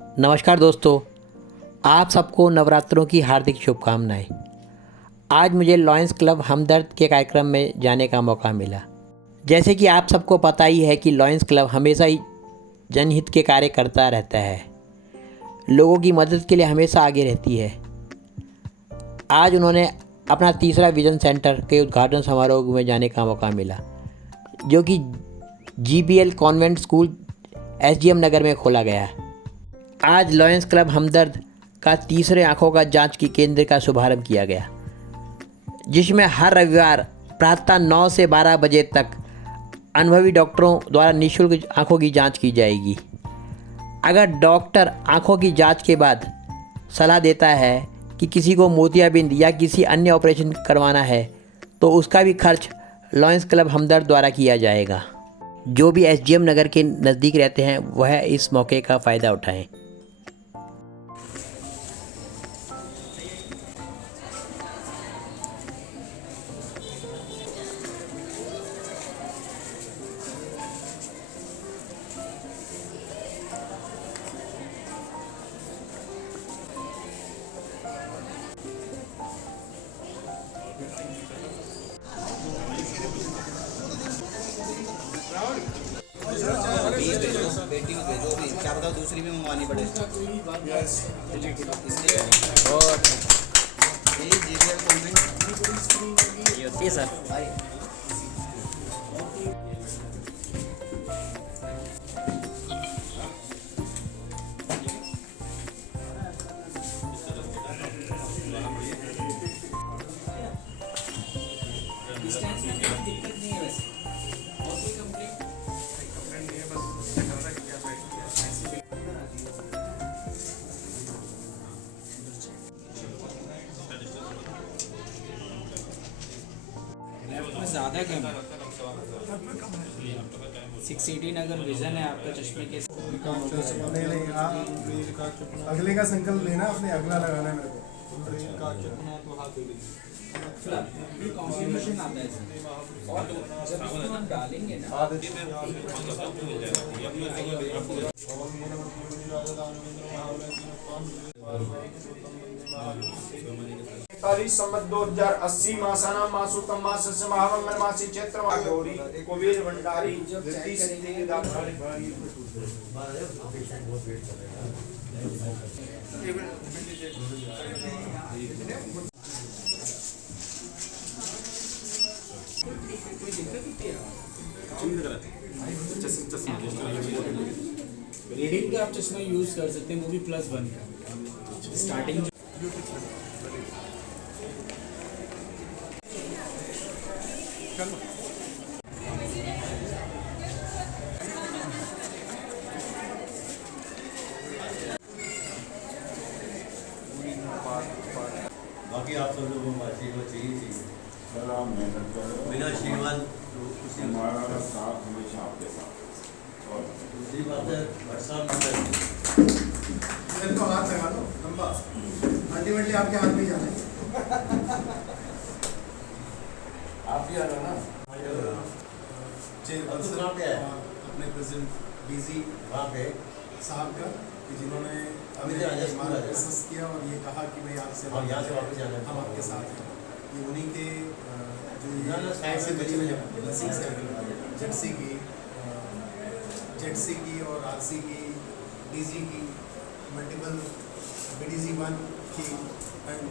नमस्कार दोस्तों, आप सबको नवरात्रों की हार्दिक शुभकामनाएं। आज मुझे लॉयंस क्लब हमदर्द के कार्यक्रम में जाने का मौका मिला। जैसे कि आप सबको पता ही है कि लॉयंस क्लब हमेशा ही जनहित के कार्य करता रहता है, लोगों की मदद के लिए हमेशा आगे रहती है। आज उन्होंने अपना तीसरा विजन सेंटर के उद्घाटन समारोह में जाने का मौका मिला, जो कि GBL कॉन्वेंट स्कूल SGM नगर में खोला गया। आज लॉयंस क्लब हमदर्द का तीसरे आंखों का जांच की केंद्र का शुभारंभ किया गया, जिसमें हर रविवार प्रातः 9 से 12 बजे तक अनुभवी डॉक्टरों द्वारा निःशुल्क आंखों की जांच की जाएगी। अगर डॉक्टर आंखों की जांच के बाद सलाह देता है कि किसी को मोतियाबिंद या किसी अन्य ऑपरेशन करवाना है, तो उसका भी खर्च लॉयंस क्लब हमदर्द द्वारा किया जाएगा। जो भी SGM नगर के नज़दीक रहते हैं वह इस मौके का फ़ायदा उठाएं। बेटी को भेजो भी, क्या बताओ दूसरी भी मंगवानी पड़े। और ये GBL कॉन्वेंट ये होती है सर। ज़्यादा कम 680 नगर विजन है आपका चश्मे के। अगले का संकल्प लेना, अपने अगला लगाना है मेरे को। कॉम्बिनेशन आता है और जब इसको हम डालेंगे ना सम्मत 2080 मासाना मासूतम मासस्य महामंगल मासी चैत्र गौरी कुबेर भंडारी धरती सिद्धि के दाता। रीडिंग का आप चश्मा यूज कर सकते हैं, वो भी +1 का स्टार्टिंग। बाकी आप सब लोगों को आशीर्वाद चाहिए। सर आप मेहनत करो, बिना आशीर्वाद हमारा साथ हमेशा आपके साथ। और दूसरी बात है बरसात में सर को हाथ लगा दो लंबा, अल्टीमेटली आपके हाथ में जाना है। आप भी आ रहे हो ना। कहाँ पे है? अपने प्रेसिडेंट DG वहाँ पे साहब का, कि जिन्होंने अभी तो राजस्थान हमारा आ जाए। प्रोसेस किया और ये कहा कि भाई आपसे हम यहाँ से वापस जाना है। हम आपके साथ हैं। ये उन्हीं के जो ना, ना, साइड से बची बची हुई हुई ब्लेसिंग्स है, जेडसी की और RC की, DG की, मल्टीपल BDG 1 की, एंड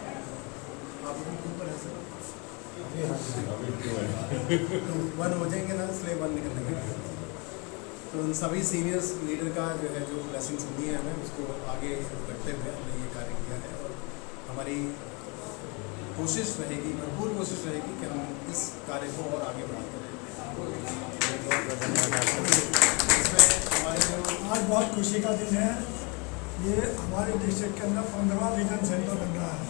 आप ऊपर है सर 1 हो जाएंगे ना, इसलिए 1 निकल जाएंगे। तो उन सभी सीनियर्स लीडर का जो है जो ब्लेसिंग्स मिली है हमें, उसको आगे बढ़ते हुए हमने ये कार्य किया है। और हमारी कोशिश रहेगी, भरपूर कोशिश रहेगी कि हम इस कार्य को और आगे बढ़ाते रहें। इसमें हमारे जो आज बहुत खुशी का दिन है। ये हमारे डिस्ट्रिक्ट के अंदर 15वां विजन सेंटर बन रहा है,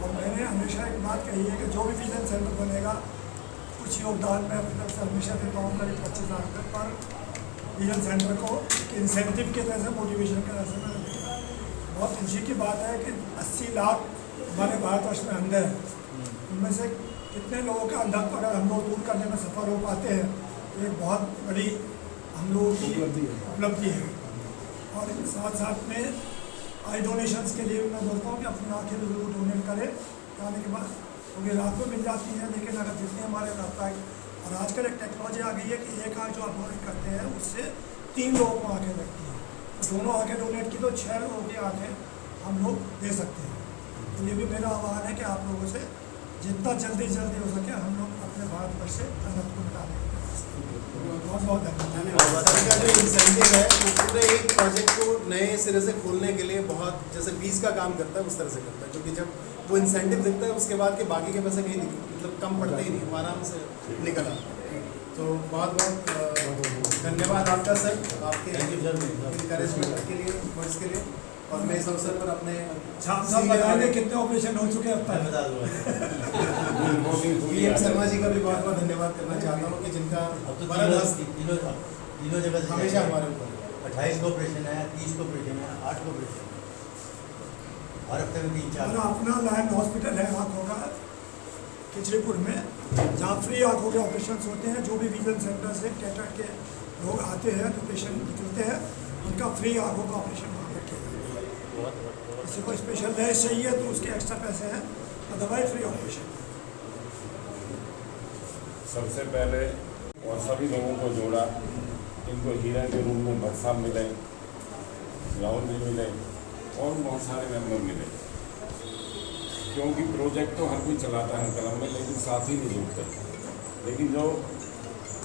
और मैंने हमेशा एक बात कही है कि जो भी विजन सेंटर बनेगा कुछ योगदान में अपनी तरफ से हमेशा देता हूँ, करीब 25,000 रुपये पर विजन सेंटर को इंसेंटिव की तरह से, मोटिवेशन की तरह से मैंने दिया। बहुत खुशी की बात है कि 80 लाख हमारे भारतवर्ष में अंधे हैं, उनमें से कितने लोगों का अंधत्व अगर हम लोग दूर करने में सफल हो पाते हैं तो एक बहुत बड़ी हम लोगों की उपलब्धि है। और साथ साथ में आई डोनेशंस के लिए मैं बोलता हूँ कि अपनी आँखें भी जरूर डोनेट करें आने के बाद, क्योंकि रात में मिल जाती हैं, लेकिन अगर जितने हमारे रात और आजकल एक टेक्नोलॉजी आ गई है कि एक आँख जो आप डोनेट करते हैं उससे 3 लोगों को आँखें लगती हैं, तो दोनों आँखें डोनेट की तो 6 लोगों की आँखें हम लोग दे सकते हैं। तो ये भी मेरा आह्वान है कि आप लोगों से जितना जल्दी हो सके हम लोग अपने भारतवर्ष से अनंत को मिटा दें। बहुत बहुत धन्यवाद। सर का जो इंसेंटिव है वो पूरे एक प्रोजेक्ट को नए सिरे से खोलने के लिए बहुत जैसे 20 का काम करता है उस तरह से करता है, क्योंकि जब वो इंसेंटिव दिखता है उसके बाद के बाकी के पैसे कहीं मतलब कम पड़ते ही नहीं, वो आराम से निकल आता है। तो बहुत बहुत धन्यवाद आपका सर, आपके इंकरेजमेंट के लिए, वर्ड्स के लिए। और मैं इस अवसर पर अपने सब बताएंगे कितने ऑपरेशन हो चुके हैं अब तक। बता दूंगा। PM शर्मा जी का भी बहुत बहुत धन्यवाद करना चाहता हूँ कि जिनका अब तो वरद हस्त तीनों जगह से हमेशा हमारे ऊपर 28 को ऑपरेशन है, 30 को ऑपरेशन है, 8 को ऑपरेशन है, हर हफ्ते में 3-4। हमारा अपना लैंड हॉस्पिटल है आँखों का खिचड़ीपुर में, जहाँ फ्री आँखों के ऑपरेशन होते हैं। जो भी विजन सेंटर से कैटर के लोग आते हैं तो पेशेंट निकलते हैं, उनका फ्री आँखों का ऑपरेशन वहाँ पर किया जाता है। किसी को स्पेशल दहेज चाहिए तो उसके एक्स्ट्रा पैसे हैं, अदरवाइज फ्री ऑपरेशन। सबसे पहले और सभी लोगों को जोड़ा, इनको हीरा के रूम में भट्ट साहब मिले, राहुल जी मिले और बहुत सारे मेंबर मिले, क्योंकि प्रोजेक्ट तो हर कोई चलाता है कलम में, लेकिन साथ ही नहीं जुड़ते। लेकिन जो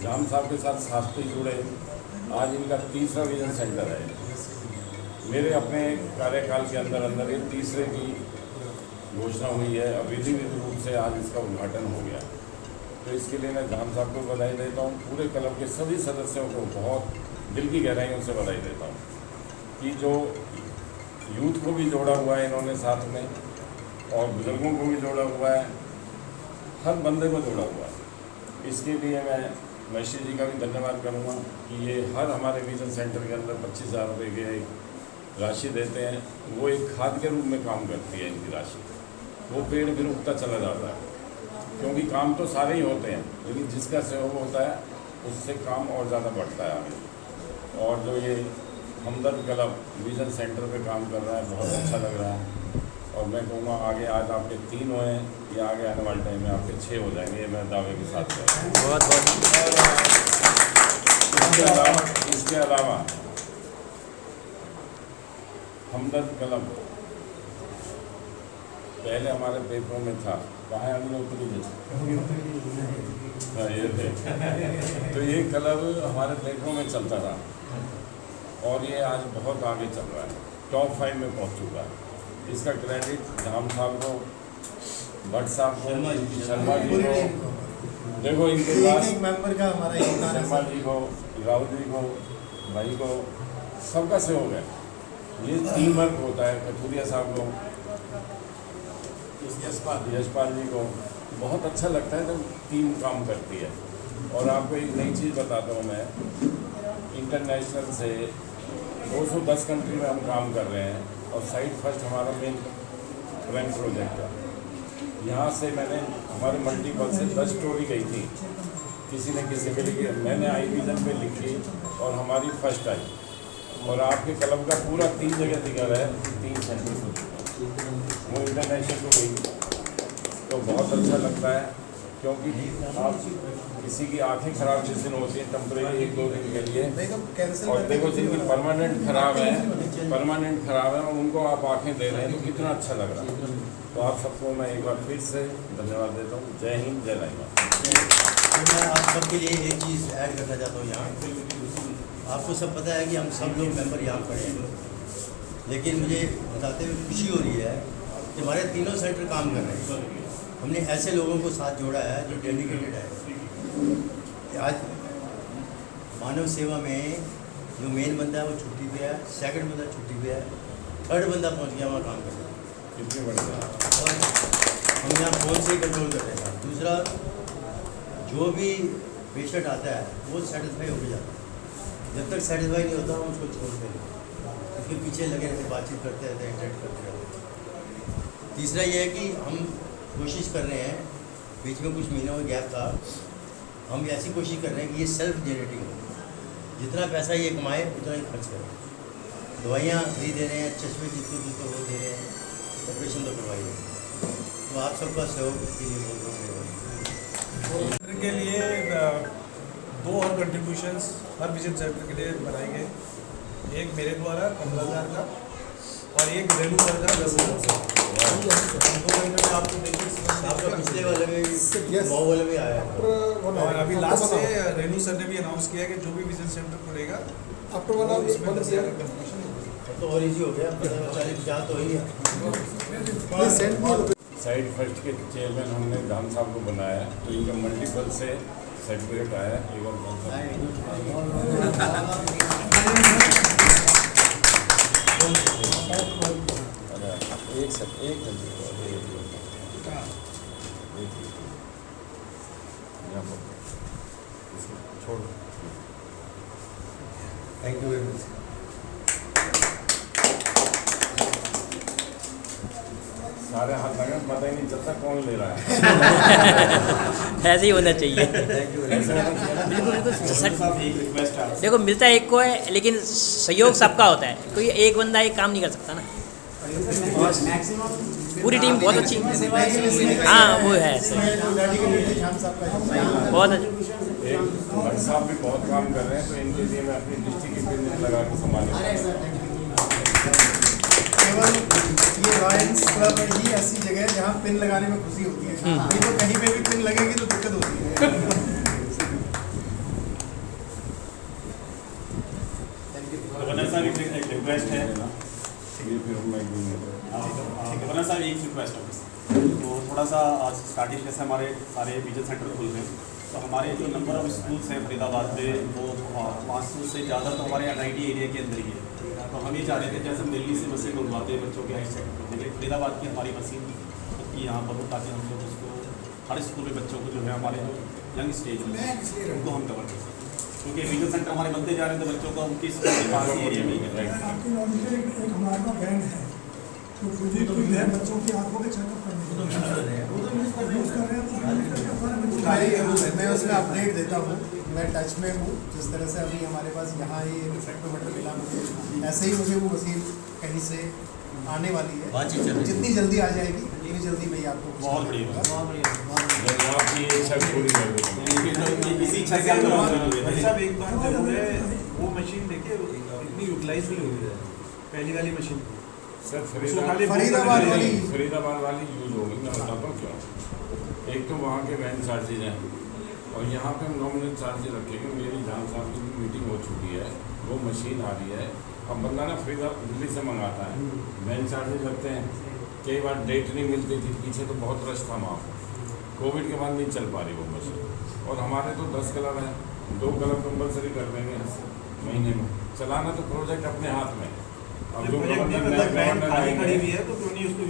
जाम साहब के साथ ही जुड़े, आज इनका 3रा विजन सेंटर है। मेरे अपने कार्यकाल के अंदर ये 3रे की घोषणा हुई है, अब विधिवत रूप से आज इसका उद्घाटन हो गया। तो इसके लिए मैं जाम साहब को बधाई देता हूँ, पूरे क्लब के सभी सदस्यों को बहुत दिल की गहराइयों से बधाई देता हूँ कि जो यूथ को भी जोड़ा हुआ है इन्होंने साथ में, और बुजुर्गों को भी जोड़ा हुआ है, हर बंदे को जोड़ा हुआ है। इसके लिए मैं महेश जी का भी धन्यवाद करूँगा कि ये हर हमारे विजन सेंटर के अंदर 25,000 रुपये की राशि देते हैं। वो एक खाद के रूप में काम करती है इनकी राशि, वो पेड़ फिर उगता चला जाता है, क्योंकि काम तो सारे ही होते हैं, लेकिन जिसका सहयोग होता है उससे काम और ज़्यादा बढ़ता है आगे। और जो ये हमदर्द क्लब विजन सेंटर पे काम कर रहा है, बहुत अच्छा लग रहा है। और मैं कहूँगा आगे आज आपके 3 हुए हैं, ये आगे आने वाले टाइम में आपके 6 हो जाएंगे, ये मैं दावे के साथ कहूँगा। बहुत इसके अलावा हमदर्द क्लब पहले हमारे पेपरों में था, कहाँ है अग्निहोत्री जी? हाँ, ये थे। तो ये क्लब हमारे पेपरों में चलता था और ये आज बहुत आगे चल रहा है, टॉप 5 में पहुंच चुका है। इसका क्रेडिट धाम साहब को, भट्ट साहब को, शर्मा जी को, देखो इनके पास एक मेंबर का हमारा योगदान है। शर्मा जी को, राहुल जी को, भाई को, सबका सहयोग है। ये टीम वर्क होता है। कथुरिया साहब को, यशपाल जी को, बहुत अच्छा लगता है जब टीम काम करती है। और आपको एक नई चीज़ बताता हूँ मैं, इंटरनेशनल से 210 कंट्री में हम काम कर रहे हैं और साइट फर्स्ट हमारा मेन फ्रेंड प्रोजेक्ट है। यहाँ से मैंने हमारे मल्टीपल से 10 स्टोरी गई थी, किसी ने किसी के लिए, मैंने आई विजन पे लिखी और हमारी फर्स्ट आई। और आपके क्लब का पूरा 3 जगह दिखा है, 3 सेंटर वो इंटरनेशनल को गई। तो बहुत अच्छा लगता है, क्योंकि आप किसी की आंखें खराब जिस दिन होती है टेम्परेरी 1-2 दिन के लिए, और देखो जिनकी परमानेंट खराब है और उनको आप आंखें दे रहे हैं, तो कितना अच्छा लग रहा है। तो आप सबको मैं एक बार फिर से धन्यवाद देता हूँ। जय हिंद, जय लाइमा। मैं आप सबके लिए एक चीज़ ऐड करना चाहता हूँ यहाँ। आपको सब पता है कि हम सब लोग मेंबर यहाँ खड़े हैं, लेकिन मुझे बताते हुए खुशी हो रही है कि हमारे तीनों सेंटर काम कर रहे हैं। हमने ऐसे लोगों को साथ जोड़ा है जो डेडिकेटेड है। आज मानव सेवा में जो मेन बंदा है वो छुट्टी पे है, सेकंड बंदा छुट्टी पे है, थर्ड बंदा पहुंच गया वहाँ काम करने। कितनी बढ़िया। और हम यहाँ फ़ोन से ही कंट्रोल कर रहे हैं। दूसरा, जो भी पेशेंट आता है वो सेटिस्फाई होकर जाता है। जब तक सेटिस्फाई नहीं होता हम उसको छोड़ते हैं, उसके पीछे लगे रहते, बातचीत करते रहते हैं, इंटरेक्ट करते रहते हैं। तीसरा ये है कि हम कोशिश कर रहे हैं, बीच में कुछ महीनों में गैप था, हम ऐसी कोशिश कर रहे हैं कि ये सेल्फ जनरेटिंग हो, जितना पैसा ये कमाए उतना ही खर्च करें। दवाइयाँ फ्री दे रहे हैं, चश्मे जितने दूर वो दे रहे हैं, ऑपरेशन तो करवाइए। तो आप सबका सहयोग के लिए बहुत बहुत धन्यवाद। सेंटर के लिए 2 और कंट्रीब्यूशंस हर विजन सेंटर के लिए बनाए गए। एक मेरे द्वारा 15,000 का और एक रेणु सर का 10,000 का। हम 2 महीने में आपको देखिए आपका पिछले वाले में मऊ वाले में आया है। और अभी लास्ट से रेणु सर ने भी अनाउंस किया कि जो भी विजन सेंटर खुलेगा इसमें 10,000 का कंट्रीब्यूशन होगा। तो और इजी हो गया, 40 तो ही है। साइड फर्स्ट के चेयरमैन हमने धाम साहब को बनाया है, तो इनका मल्टीपल से सर्टिफिकेट आया है। एक छोड़ थैंक यू वेरी मच। सारे हाथ लगे, पता ही नहीं चलता कौन ले रहा है। ऐसे ही होना चाहिए। देखो मिलता है एक को है, लेकिन सहयोग सबका होता है। कोई एक बंदा एक काम नहीं कर सकता ना। पूरी टीम बहुत अच्छी। हाँ वो है सही। बहुत अच्छी। एक भट्ट साहब भी बहुत काम कर रहे हैं, तो इनके लिए मैं अपनी डिस्ट्रिक्ट की टीम लगा के संभालूंगा। केवल ये लॉयंस क्लब ही ऐसी जगह है जहाँ पिन लगाने में खुशी होती है। नहीं तो कहीं पे भी पिन लगेगी तो दिक्कत होती है। गवर्नर साहब एक रिक्वेस्ट है। गवर्नर साहब एक रिक्वेस्ट है, तो थोड़ा सा आज स्टार्टिंग जैसे हमारे सारे विजन सेंटर खुल गए, तो हमारे जो नंबर ऑफ स्कूल्स हैं फरीदाबाद में वो 500 से ज़्यादा तो हमारे NIT एरिया के अंदर ही है। तो हम ये चाह रहे थे जैसे हम दिल्ली से बसें मंगवाते हैं बच्चों के हाई सेक्टर पर, लेकिन फरीदाबाद की हमारी मशीन की यहाँ पर हो, ताकि हम लोग उसको हर स्कूल में बच्चों को जो है हमारे जो यंग स्टेज में उनको हम कवर कर सकते हैं, क्योंकि विजन सेंटर हमारे बनते जा रहे हैं, तो बच्चों को उनकी स्कूल के पास ही एरिया में ही है। आपकी नॉलेज में एक हमारा बैंड है तो खुद है बच्चों की आंखों के चेकअप करने के लिए यूज़ कर रहे हैं। मैं उसमें अपडेट देता हूँ, मैं टच में हूँ। जिस तरह से अभी हमारे पास यहाँ ये रिफ्रैक्टोमीटर मिला मुझे, ऐसे ही मुझे वो मशीन कहीं से आने वाली है। जितनी जल्दी आ जाएगी उतनी जल्दी मैं आपको बहुत बढ़िया। आपकी इच्छा पूरी कर देंगे। इसी इच्छा से हम लोग अच्छा एक बात जरूर है, वो मशीन देखिए इतनी यूटिलाइज नहीं हुई है पहली वाली मशीन। सर फरीदाबाद वाली यूज़ होगी। मैं बताता हूँ क्यों। एक तो वहाँ के वैन चार्जेज हैं, और यहाँ पे हम नॉमिनल चार्जेज रखेंगे। मेरी जान साहब की मीटिंग हो चुकी है, वो मशीन आ रही है। अब बंदा ना दिल्ली से मंगाता है, वैन चार्जेज लगते हैं। कई बार डेट नहीं मिलती थी, पीछे तो बहुत रश था वहाँ पर। कोविड के बाद नहीं चल पा रही वो मशीन। और हमारे तो 10 कलर हैं, 2 कलर कंपलसरी कर देंगे महीने में। चलाना तो प्रोजेक्ट अपने हाथ में। अब जो वैन खाली खड़ी हुई है तो क्यों नहीं उसको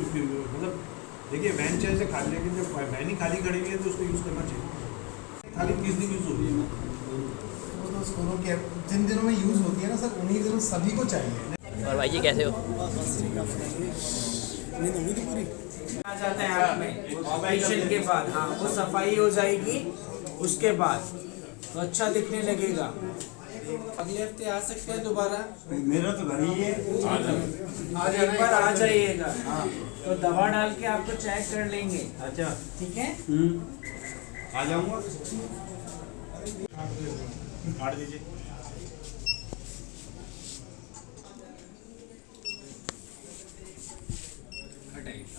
मतलब देखिए वैन चाहे से खाली, लेकिन जब वैन ही खाली खड़ी हुई है तो उसको यूज़ करना चाहिए। खाली 30 दिन यूज़ होती है वो तो स्कूलों के जिन दिनों में यूज़ होती है ना सर, उन्हीं दिनों सभी को चाहिए। और भाई जी कैसे हो? आ जाते हैं आप में ऑपरेशन के बाद। हाँ वो सफाई हो जाएगी उसके बाद तो अच्छा दिखने लगेगा। अगले हफ्ते आ सकते हैं दोबारा। मेरा तो घर ही है, एक बार आ जाइएगा। हाँ तो दवा डाल के आपको चेक कर लेंगे। अच्छा ठीक है आ जाऊँगा। काट दीजिए।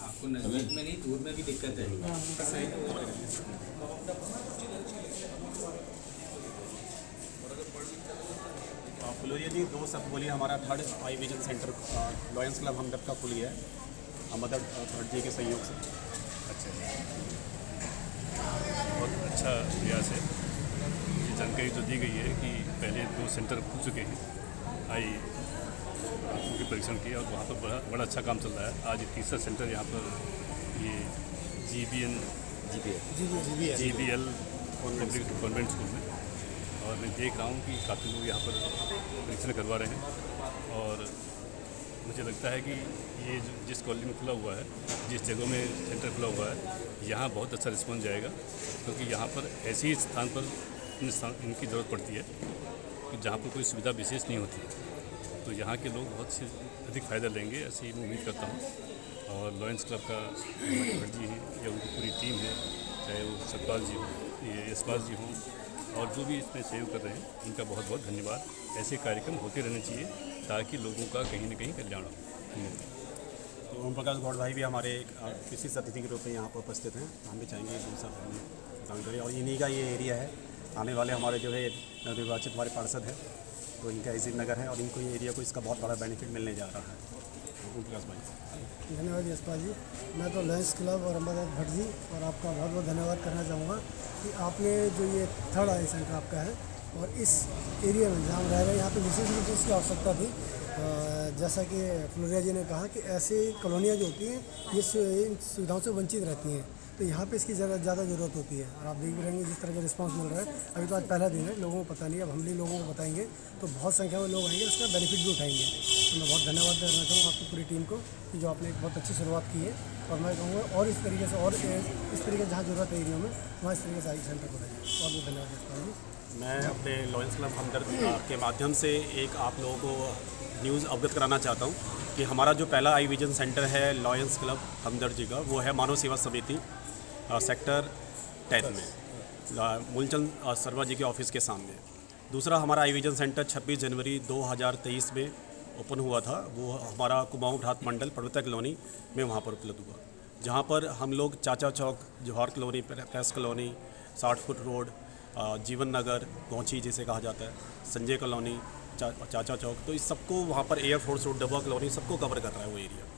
आपको नजदीक में नहीं दूर में भी दिक्कत है। फुलोरिया जी 2 सब बोलिए। हमारा 3rd eye vision centre lions club हमदर्द का खुल गया है मदर थर्ड जी के सहयोग से। अच्छा, बहुत अच्छा प्रयास है। ये जानकारी तो दी गई है कि पहले 2 सेंटर खुल चुके हैं आई आँखों के परीक्षण किया, और वहाँ पर बड़ा अच्छा काम चल रहा है। आज ये 3रा सेंटर यहाँ पर ये GBL कॉन्वेंट स्कूल में, और मैं देख रहा हूँ कि काफ़ी लोग यहाँ पर परीक्षण करवा रहे हैं। और मुझे लगता है कि ये जिस कॉलोनी में खुला हुआ है, जिस जगह में सेंटर खुला हुआ है, यहाँ बहुत अच्छा रिस्पॉन्स जाएगा, क्योंकि यहाँ पर ऐसे ही स्थान पर इनकी ज़रूरत पड़ती है कि जहाँ पर कोई सुविधा विशेष नहीं होती है। तो यहाँ के लोग बहुत से अधिक फ़ायदा लेंगे, ऐसी मैं उम्मीद करता हूँ। और लॉयंस क्लब का हमारे भट्ट जी हैं या उनकी पूरी टीम है, चाहे वो सतपाल जी हो, ये यशपाल जी हों, और जो भी इसमें सहयोग कर रहे हैं उनका बहुत बहुत धन्यवाद। ऐसे कार्यक्रम होते रहने चाहिए ताकि लोगों का कहीं ना कहीं कल्याण हो। धन्यवाद। तो ओम प्रकाश गौड़ भाई भी हमारे विशिष्ट अतिथि के रूप में यहाँ पर उपस्थित हैं। हम भी चाहेंगे दूसरा काम करें, और इन्हीं का ये एरिया है। आने वाले हमारे जो है नवनिर्वाचित हमारे पार्षद हैं, तो इनका इसी नगर है और इनको ये एरिया को इसका बहुत बड़ा बेनिफिट मिलने जा रहा है। ओम प्रकाश भाई। धन्यवाद यशपाल जी। मैं तो लॉयंस क्लब और अमरनाथ भट्ट जी और आपका बहुत बहुत धन्यवाद करना चाहूँगा कि आपने जो ये थर्ड आई सेंटर आपका है और इस एरिया में जहाँ हम रह रहे हैं यहाँ पे विशेष रूप से इसकी आवश्यकता थी। जैसा कि फ्लोरिया जी ने कहा कि ऐसी कॉलोनियाँ जो होती हैं ये इन सुविधाओं से वंचित रहती हैं, तो यहाँ पे इसकी ज़्यादा ज़रूरत होती है। और आप देख रहेंगे जिस तरह का रिस्पांस मिल रहा है। अभी तो आज पहला दिन है, लोगों को पता नहीं, अब हम भी लोगों को बताएंगे तो बहुत संख्या में लोग आएंगे, उसका बेनिफिट भी उठाएंगे। तो मैं बहुत धन्यवाद करना चाहूँगा आपकी पूरी टीम को कि जो आपने एक बहुत अच्छी शुरुआत की है। और मैं कहूँगा और इस तरीके से और इस तरीके से जहाँ ज़रूरत है एरिया में वहाँ इस तरीके से आई सेंटर को रहेगा। बहुत बहुत धन्यवाद यशपाल जी। मैं अपने लॉयंस क्लब हमदर्द के माध्यम से एक आप लोगों को न्यूज़ अवगत कराना चाहता हूँ कि हमारा जो पहला आई विजन सेंटर है लॉयंस क्लब हमदर्द जी का, वो है मानव सेवा समिति सेक्टर 10 में मूलचंद शर्मा जी के ऑफिस के सामने। दूसरा हमारा आई विजन सेंटर 26 जनवरी 2023 में ओपन हुआ था, वो हमारा कुमाऊं ढात मंडल पवित्र कॉलोनी में वहाँ पर उपलब्ध हुआ, जहाँ पर हम लोग Chacha Chowk, Jauhar colony, press colony, 60 foot road, Jeevan Nagar, गौची जिसे कहा जाता है, संजय कॉलोनी, चाचा चौक, तो इस सबको वहाँ पर एयरफोर्स रोड, डब्बा कॉलोनी, सबको कवर कर रहा है वो एरिया।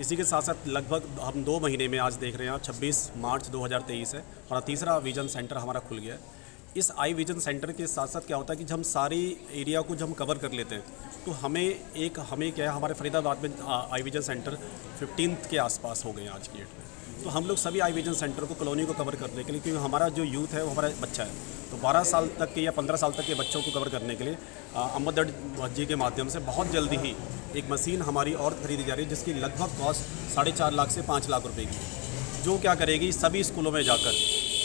इसी के साथ साथ लगभग हम 2 महीने में आज देख रहे हैं 26 मार्च 2023 है और तीसरा विजन सेंटर हमारा खुल गया है। इस आई विजन सेंटर के साथ साथ क्या होता है कि जब हम सारी एरिया को जब हम कवर कर लेते हैं तो हमें क्या है, हमारे फरीदाबाद में आई विजन सेंटर 15 के आसपास हो गए हैं आज की डेट में। तो हम लोग सभी आई विजन सेंटर को, कॉलोनी को कवर करने के लिए, क्योंकि हमारा जो यूथ है वो हमारा बच्चा है, तो 12 साल तक के या 15 साल तक के बच्चों को कवर करने के लिए अमरनाथ जी के माध्यम से बहुत जल्दी ही एक मशीन हमारी और खरीदी जा रही है, जिसकी लगभग कॉस्ट 4.5 लाख से 5 लाख रुपए की है, जो क्या करेगी सभी स्कूलों में जाकर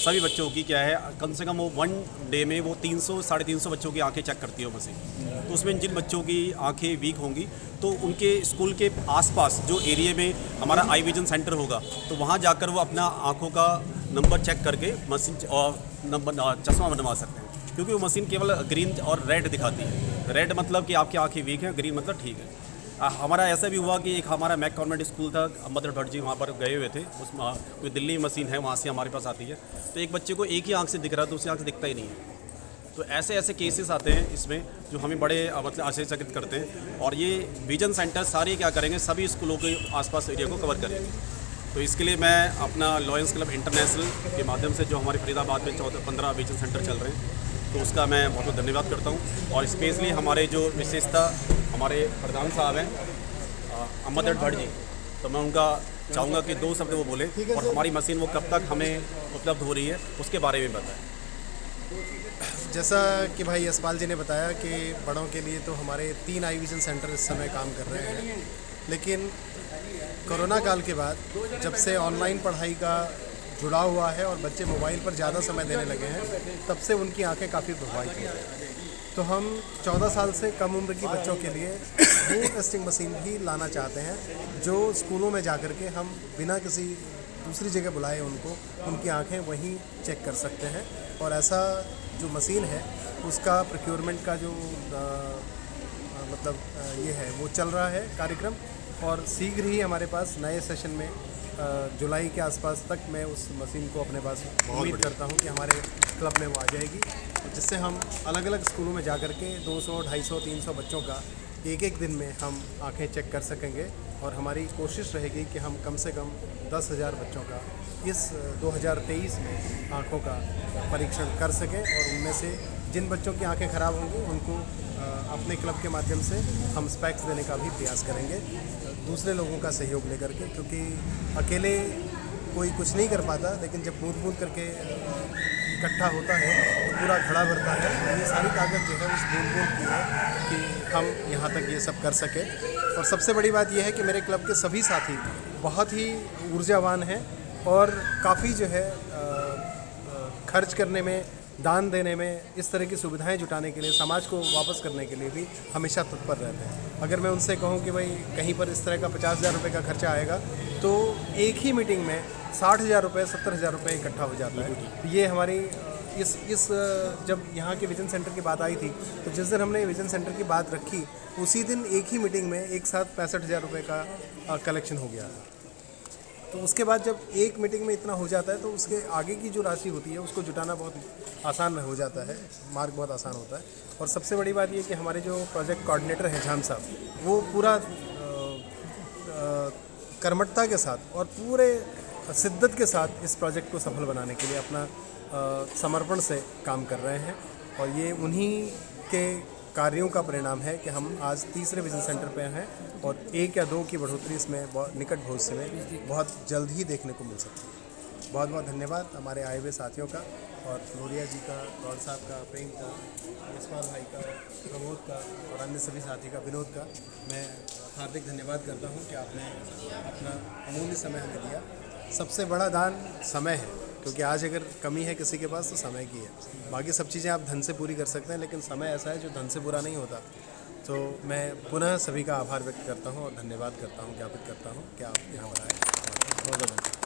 सभी बच्चों की क्या है, कम से कम वो 1 डे में वो 300-350 बच्चों की आंखें चेक करती है वो मशीन। तो उसमें जिन बच्चों की आंखें वीक होंगी तो उनके स्कूल के आसपास जो एरिया में हमारा आई विजन सेंटर होगा तो वहाँ जाकर वो अपना आंखों का नंबर चेक करके मशीन और नंबर चश्मा बनवा सकते हैं, क्योंकि वो मशीन केवल ग्रीन और रेड दिखाती है। रेड मतलब कि आपकी आंखें वीक हैं, ग्रीन मतलब ठीक है। हमारा ऐसा भी हुआ कि एक हमारा मैक कॉन्वेंट स्कूल था, अमरनाथ भट्ट जी वहाँ पर गए हुए थे, उस कोई दिल्ली मशीन है वहाँ से हमारे पास आती है, तो एक बच्चे को एक ही आंख से दिख रहा है, दूसरी आंख से दिखता ही नहीं है। तो ऐसे केसेस आते हैं इसमें जो हमें बड़े मतलब आश्चर्यचकित करते हैं। और ये विजन सेंटर सारे क्या करेंगे, सभी स्कूलों के आसपास एरिया को कवर करेंगे। तो इसके लिए मैं अपना लॉयंस क्लब इंटरनेशनल के माध्यम से जो हमारे फरीदाबाद में 14-15 विजन सेंटर चल रहे हैं, तो उसका मैं बहुत बहुत धन्यवाद करता हूँ। और स्पेशली हमारे जो विशेषता हमारे प्रधान साहब हैं अमरनाथ भट्ट जी, तो मैं उनका चाहूँगा कि 2 शब्द वो बोले और हमारी मशीन वो कब तक हमें उपलब्ध हो रही है उसके बारे में बताएं। जैसा कि भाई यशपाल जी ने बताया कि बड़ों के लिए तो हमारे 3 आई विजन सेंटर इस समय काम कर रहे हैं, लेकिन कोरोना काल के बाद जब से ऑनलाइन पढ़ाई का जुड़ा हुआ है और बच्चे मोबाइल पर ज़्यादा समय देने लगे हैं, तब से उनकी आंखें काफ़ी प्रभावित हुई हैं। तो हम 14 साल से कम उम्र की बच्चों के लिए ब्लू टेस्टिंग मशीन भी लाना चाहते हैं, जो स्कूलों में जाकर के हम बिना किसी दूसरी जगह बुलाए उनकी आंखें वहीं चेक कर सकते हैं। और ऐसा जो मशीन है उसका प्रोक्योरमेंट का जो ये है वो चल रहा है कार्यक्रम, और शीघ्र ही हमारे पास नए सेशन में जुलाई के आसपास तक मैं उस मशीन को अपने पास उम्मीद करता हूं कि हमारे क्लब में वो आ जाएगी, जिससे हम अलग अलग स्कूलों में जाकर के 200, 250, 300 बच्चों का एक दिन में हम आंखें चेक कर सकेंगे। और हमारी कोशिश रहेगी कि हम कम से कम 10,000 बच्चों का इस 2023 में आँखों का परीक्षण कर सकें, और उनमें से जिन बच्चों की आंखें ख़राब होंगी उनको अपने क्लब के माध्यम से हम स्पेक्स देने का भी प्रयास करेंगे, दूसरे लोगों का सहयोग लेकर के, क्योंकि अकेले कोई कुछ नहीं कर पाता, लेकिन जब बूंद बूंद करके इकट्ठा होता है तो पूरा घड़ा भरता है। ये सारी ताकत जो है उस बूंद बूंद की है कि हम यहाँ तक ये सब कर सकें। और सबसे बड़ी बात यह है कि मेरे क्लब के सभी साथी बहुत ही ऊर्जावान हैं और काफ़ी जो है खर्च करने में दान देने में, इस तरह की सुविधाएं जुटाने के लिए, समाज को वापस करने के लिए भी हमेशा तत्पर रहते हैं। अगर मैं उनसे कहूं कि भाई कहीं पर इस तरह का 50,000 रुपये का खर्चा आएगा तो एक ही मीटिंग में 60,000 रुपये 70,000 रुपये इकट्ठा हो जाता है। ये हमारी इस जब यहाँ के विजन सेंटर की बात आई थी तो जिस दिन हमने विजन सेंटर की बात रखी उसी दिन एक ही मीटिंग में एक साथ 65,000 रुपये का कलेक्शन हो गया। तो उसके बाद जब एक मीटिंग में इतना हो जाता है तो उसके आगे की जो राशि होती है उसको जुटाना बहुत आसान हो जाता है, मार्ग बहुत आसान होता है। और सबसे बड़ी बात ये कि हमारे जो प्रोजेक्ट कोऑर्डिनेटर हैं झाम साहब, वो पूरा कर्मठता के साथ और पूरे शिद्दत के साथ इस प्रोजेक्ट को सफल बनाने के लिए अपना समर्पण से काम कर रहे हैं। और ये उन्हीं के कार्यों का परिणाम है कि हम आज तीसरे विजन सेंटर पे हैं और 1 या 2 की बढ़ोतरी इसमें बहुत निकट भविष्य में बहुत जल्द ही देखने को मिल सकती है। बहुत बहुत धन्यवाद हमारे आए हुए साथियों का और फ्लोरिया जी का, गौड़ साहब का, प्रेम का, यशपाल भाई का, प्रमोद का और अन्य सभी साथी का, विनोद का। मैं हार्दिक धन्यवाद करता हूँ कि आपने अपना अमूल्य समय हमें दिया। सबसे बड़ा दान समय है, क्योंकि आज अगर कमी है किसी के पास तो समय की है। बाकी सब चीज़ें आप धन से पूरी कर सकते हैं, लेकिन समय ऐसा है जो धन से पूरा नहीं होता। तो मैं पुनः सभी का आभार व्यक्त करता हूं और धन्यवाद करता हूं, ज्ञापित करता हूं कि आप यहाँ पर आए। बहुत बहुत धन्यवाद।